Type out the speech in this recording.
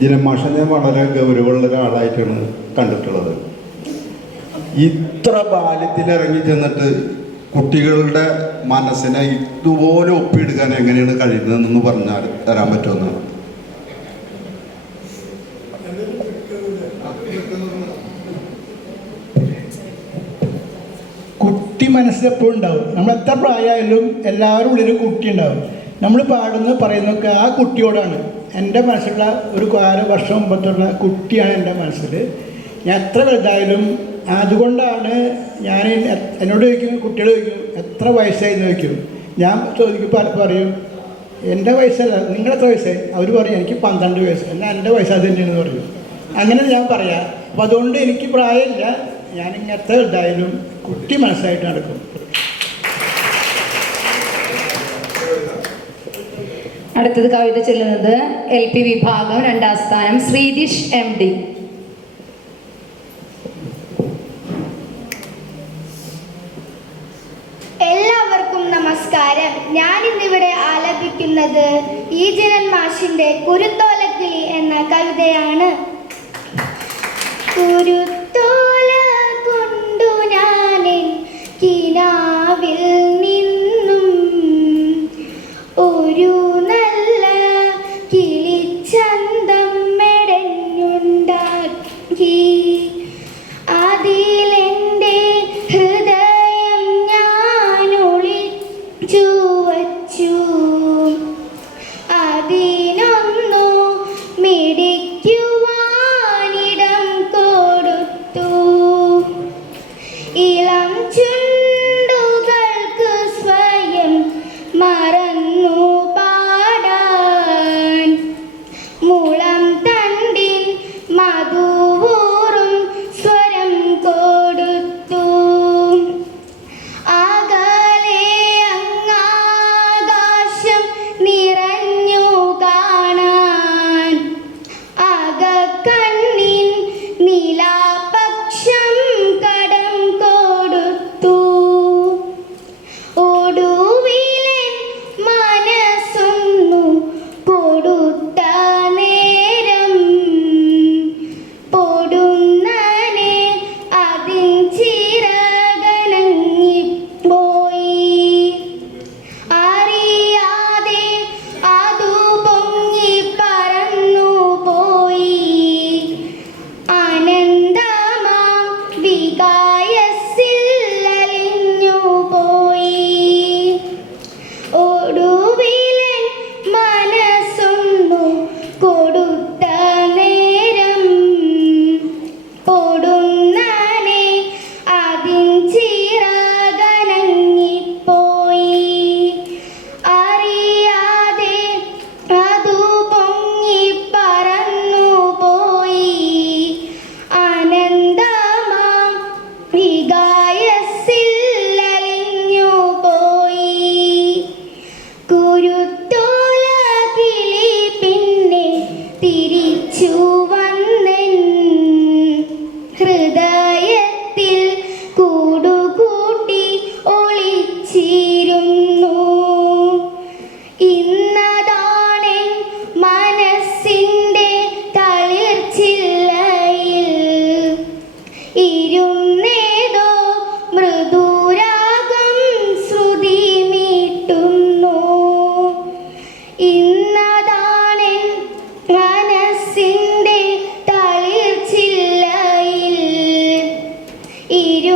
ജിനമാഷ ഞാൻ വളരെ ഗൗരവമുള്ള ഒരാളായിട്ടാണ് കണ്ടിട്ടുള്ളത്. ഇത്ര ബാല്യത്തിൽ ഇറങ്ങി ചെന്നിട്ട് കുട്ടികളുടെ മനസ്സിനെ ഇതുപോലെ ഒപ്പിയെടുക്കാൻ എങ്ങനെയാണ് കഴിയുന്നതെന്ന് പറഞ്ഞാൽ തരാൻ പറ്റുമെന്ന്? കുട്ടി മനസ്സിലെപ്പോഴും ഉണ്ടാവും. നമ്മൾ എത്ര പ്രായമായാലും എല്ലാവരും ഉള്ളിൽ കുട്ടി ഉണ്ടാവും നമ്മൾ പാടുന്ന പറയുന്നൊക്കെ ആ കുട്ടിയോടാണ്. എന്റെ മനസ്സിലുള്ള ഒരു ആറ് വർഷം മുമ്പത്തുള്ള കുട്ടിയാണ് എന്റെ മനസ്സിൽ. ഞാൻ എത്ര വലുതായാലും അതുകൊണ്ടാണ് ഞാൻ എന്നോട് ചോദിക്കും കുട്ടികൾ ചോദിക്കും എത്ര വയസ്സായി എന്ന് ചോദിക്കും. ഞാൻ ചോദിക്കും പറയും എന്റെ വയസ്സല്ല നിങ്ങളെത്ര വയസ്സായി? അവർ പറയും എനിക്ക് പന്ത്രണ്ട് വയസ്സ്. എന്നാൽ എന്റെ വയസ്സ് അത് തന്നെയാണെന്ന് പറയും. അങ്ങനെ ഞാൻ പറയാം അപ്പോൾ അതുകൊണ്ട് എനിക്ക് പ്രായമില്ല. ഞാൻ ഇങ്ങനത്തെ ഉണ്ടായാലും കുട്ടി മനസ്സായിട്ട് നടക്കും. അടുത്തത് കവിത ചെല്ലുന്നത് എൽ പി വിഭാഗം രണ്ടാം സ്ഥാനം ശ്രീതിഷ് എം ഡി. എല്ലാവർക്കും നമസ്കാരം. ഞാൻ ഇന്നിവിടെ ആലപിക്കുന്നത് ഈ ജനൻ മാഷിന്റെ കുരുത്തോലക്കിളി എന്ന കവിതയാണ്. കുരുത്തോല കുരുത്തോല തിരു